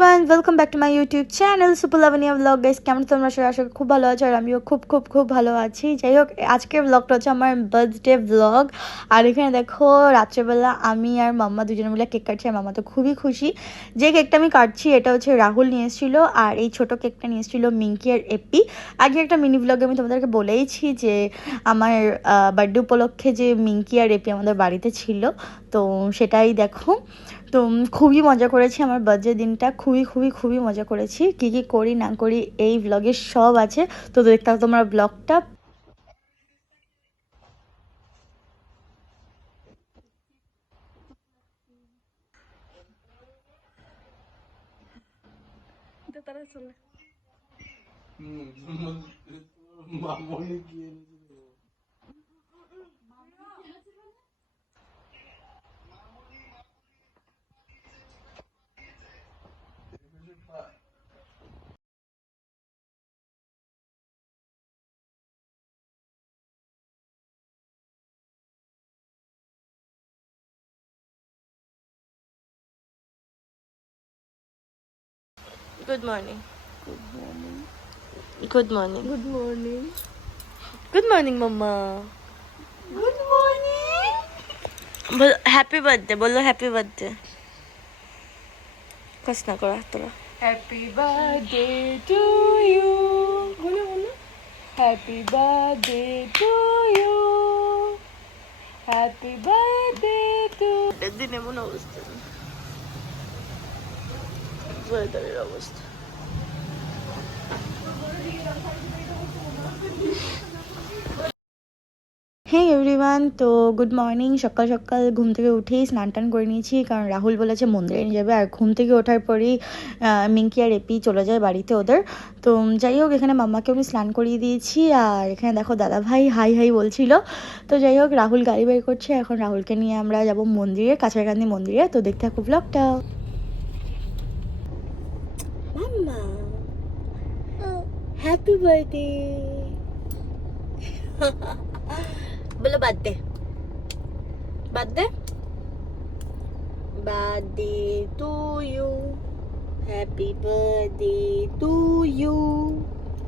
Everyone, welcome back to my YouTube channel সুপুলাবনিয়া blog. Guys, কেমন তোমরা সবাই? আশা করি খুব ভালো আছো, আর আমিও খুব খুব খুব ভালো আছি। যাই হোক, আজকের ব্লগটা হচ্ছে আমার বার্থডে ব্লগ। আর এখানে দেখো, রাত্রেবেলা আমি আর মাম্মা দুজনে মিলে কেক কাটছি, আর মাম্মা তো খুবই খুশি। যে কেকটা আমি কাটছি এটা হচ্ছে রাহুল নিয়ে এসেছিলো, আর এই ছোটো কেকটা নিয়ে এসেছিলো মিঙ্কি আর এপি। আগে একটা মিনি ব্লগে আমি তোমাদেরকে বলেইছি যে আমার বার্থডে উপলক্ষে যে মিঙ্কি আর এপি আমাদের বাড়িতে ছিল, তো সেটাই দেখো। তো খুবই মজা করেছি, আমার বার্থডে দিনটা খুবই খুবই খুবই মজা করেছি। কী কী করি না করি এই ব্লগে সব আছে, তো দেখতে হবে তোমরা ব্লগটা। Good morning. Good morning. Good morning. Good morning মাম্মা। Good morning. বলো হ্যাপি বার্থডে, বলো হ্যাপি বার্থডে। কষ্ট না করা তোরা। Happy birthday to you. বলো বলো। Happy birthday to you. Happy birthday to. দিন এমন অবস্থা, ওয়েদারের অবস্থা। হ্যাঁ এভরিওয়ান, তো গুড মর্নিং। সকাল সকাল ঘুম থেকে উঠেই স্নান টান করে নিয়েছি, কারণ রাহুল বলেছে মন্দিরে নিয়ে যাবে। আর ঘুম থেকে ওঠার পরেই মিঙ্কি আর এপি চলে যায় বাড়িতে ওদের। তো যাই হোক, এখানে মাম্মাকে আমি স্নান করিয়ে দিয়েছি, আর এখানে দেখো দাদা ভাই হাই হাই বলছিল। তো যাই হোক, রাহুল গাড়ি বের করছে, এখন রাহুলকে নিয়ে আমরা যাব মন্দিরে, কাছাকাছি মন্দিরে। তো দেখতে থাকো ব্লগটা। Mamma happy birthday. বলো birthday. Birthday. Birthday to you. Happy birthday to you.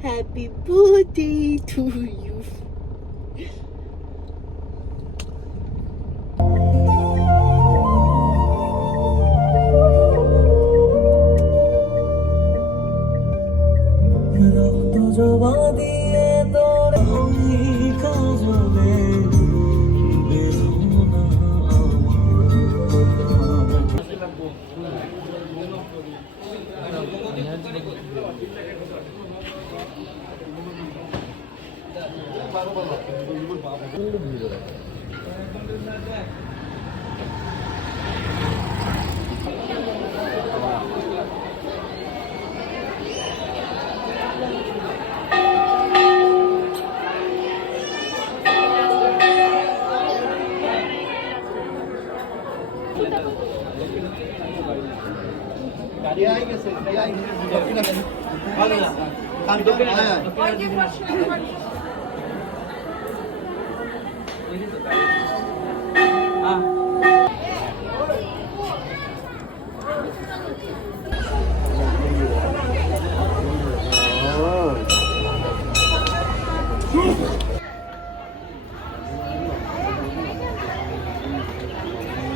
Happy birthday to you.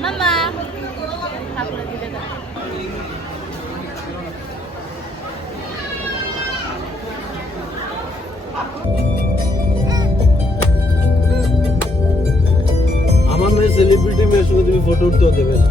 Mama. আমার মেয়ে সেলিব্রিটি মেয়ের সঙ্গে তুমি ফটো উঠতেও দেবে না।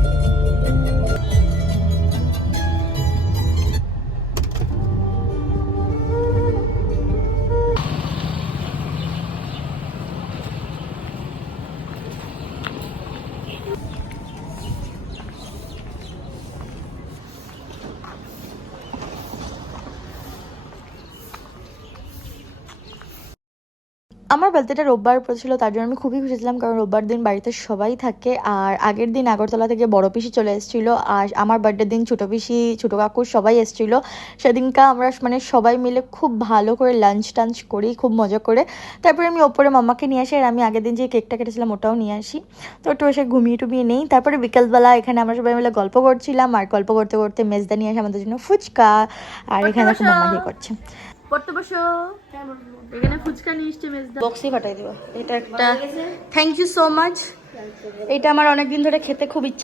আমার বার্থডেটা রোববার পড়েছিল, তার জন্য আমি খুবই খুশি ছিলাম, কারণ রোববার দিন বাড়িতে সবাই থাকে। আর আগের দিন আগরতলা থেকে বড় পিসি চলে এসেছিলো, আর আমার বার্থডের দিন ছোটো পিসি ছোটো কাকু সবাই এসেছিলো। সেদিনকা আমরা মানে সবাই মিলে খুব ভালো করে লাঞ্চ টাঞ্চ করি, খুব মজা করে। তারপরে আমি ওপরে মাম্মাকে নিয়ে আসি, আর আমি আগের দিন যে কেকটা কেটেছিলাম ওটাও নিয়ে আসি। তো একটু এসে ঘুমিয়ে টুমিয়ে নেই। তারপরে বিকেলবেলা এখানে আমরা সবাই মিলে গল্প করছিলাম, আর গল্প করতে করতে মেজদা নিয়ে আসে আমাদের জন্য ফুচকা। আর এখানে দেখো মাম্মা কি করছে। পড়তে বসো, এখানে ফুচকা নিয়ে এসছে মেজদা, বক্সই ফাটাই দেবো। এটা একটা থ্যাংক ইউ সো মাচ, এটা আমার অনেকদিন ধরে খেতে খুব ইচ্ছা।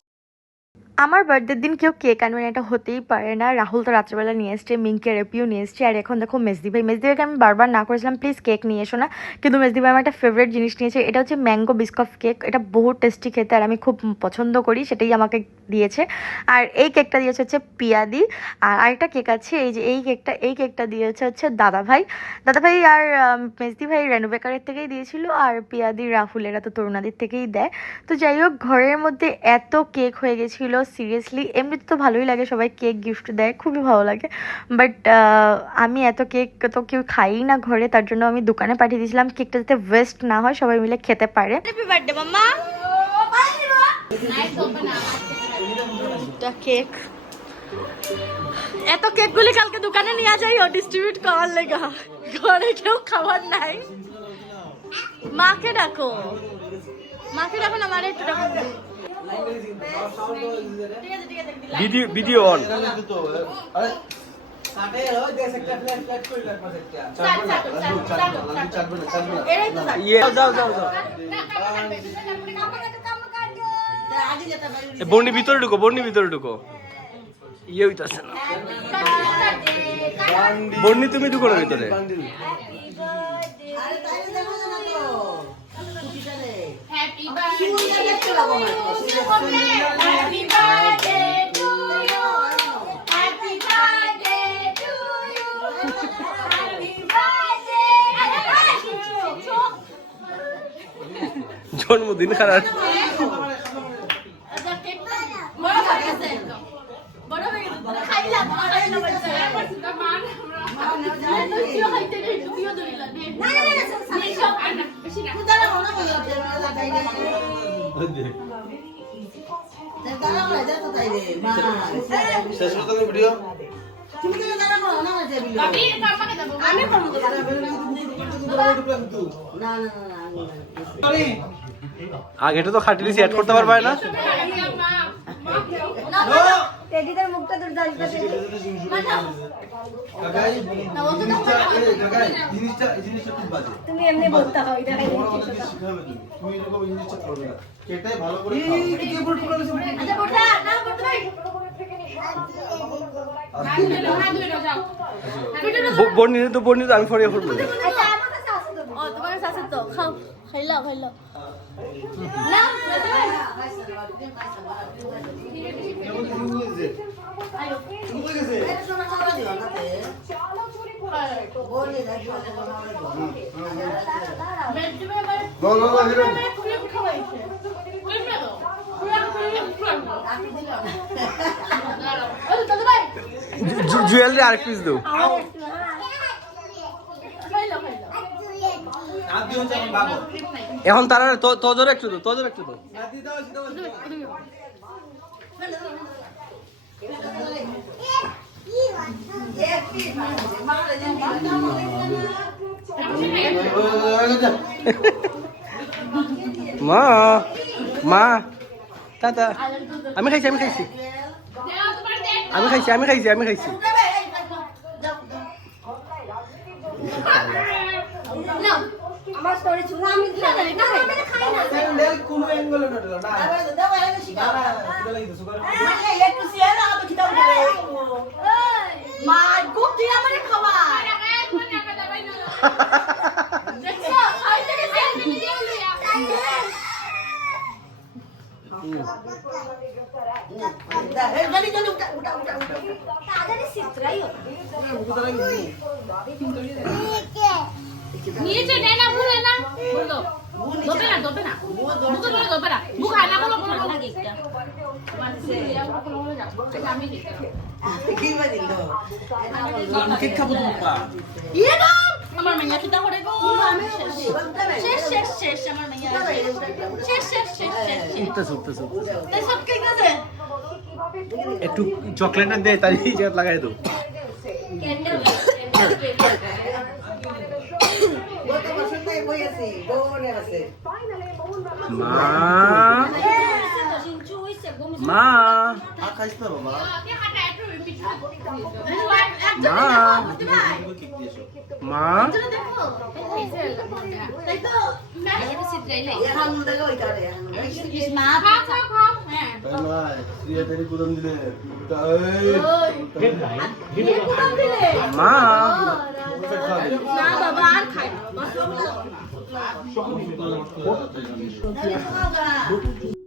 আমার বার্থডের দিন কেউ কেক আনবে না, এটা হতেই পারে না। রাহুল তো রাত্রেবেলা নিয়ে এসছে, মিঙ্কি আর এপিও নিয়ে এসছে, আর এখন দেখো মেজদি ভাইকে আমি বারবার না করেছিলাম প্লিজ কেক নিয়ে এসো না, কিন্তু মেজদি ভাই আমার একটা ফেভারিট জিনিস নিয়েছে। এটা হচ্ছে ম্যাঙ্গো বিস্কফ কেক, এটা বহুত টেস্টি খেতে, আর আমি খুব পছন্দ করি, সেটাই আমাকে দিয়েছে। আর এই কেকটা দিয়েছে হচ্ছে পিয়াদি। আর আরেকটা কেক আছে, এই যে এই কেকটা দিয়েছে হচ্ছে দাদা ভাই আর মেজদি ভাই রেনোবেকারের থেকেই দিয়েছিল, আর পিয়াদি রাহুল এরা তো তরুণাদির থেকেই দেয়। তো যাই হোক, ঘরের মধ্যে এত কেক হয়ে গেছিলো, সিরিয়াসলি এমনিতে তো ভালোই লাগে, সবাই কেক গিফট দেয়, খুবই ভালো লাগে। বাট আমি এত কেক তো কেউ খাই না ঘরে, তার জন্য আমি দোকানে পাঠিয়ে দিয়েছিলাম, কেকটা যাতে ওয়েস্ট না হয়, সবাই মিলে খেতে পারে। Happy birthday mamma. কেক, এত কেকগুলি কালকে দোকানে নিয়ে যাই ও ডিস্ট্রিবিউট করার লেগা, ঘরে কেউ খাবার নাই। মাকে ডাকো না, মানে একটু ডাকো। Video on. বন্ডি ভিতরে ঢুকো ইয়ে হইতাছে না। বন্ডি তুমি ঢুকো না ভিতরে। Happy birthday to you. Happy birthday to you. Happy birthday. জন্মদিন খারাপ। শেষ করতে ভিডিও আগেটা তো খাটিলি সেট করতে পারবে না। টেডিটার মুখটা তোর দাঁড়িয়ে তুমি এমনি বলতে হয়, এটা তুমি এরকম জিনিসটা করবে না, কেটে ভালো করে খাও। আচ্ছা বড়া না করতে ভাই, বর্ণি তো আমি ফরিয়ে ফেলবো। আচ্ছা আমার কাছে আছে তো, ও তোমার কাছে আছে তো, খাও, খাইলাও না জুয়েলারি আর পিস দাও। এখন তারা তোজোর একটু তো মা দাদা আমি খাইছি আমার স্টোরি শুনো, আমি খাই না স্যান্ডেল কোন অ্যাঙ্গেলে নটলো না দাও আরে শিখা না একটু শেয়ার আলো কিতাব করে মা গুপ দিয়া মানে খাওয়া দেখো খাইতে গেছে নিচে দেয় না, ভুলে না বলো দবে না মুখে বলে দবে না মুখ আনা বলো বলো না কেকটা মানে আমি কি বলিল কেক খাবো তো ইয়ে না আমার মেয়ে কিটা করে গো আমি আমার মাইয়া শেষ শেষ শেষ শেষ উঠতেছে উঠতেছে উঠতেছে। তাই সব কে গেছে একটু চকলেট না দে তাই জায়গা লাগাই দাও মা মা খাইছ না বাবা মা মা তাই তো এটা সিদ্রাইলে এখন দেখো ওইটা রে মা খাও খাও খাও হ্যাঁ তাই না প্রিয়া তেরি কুদম দিলে এই মা না বাবা আর খাই না তাহলে তো খাও গা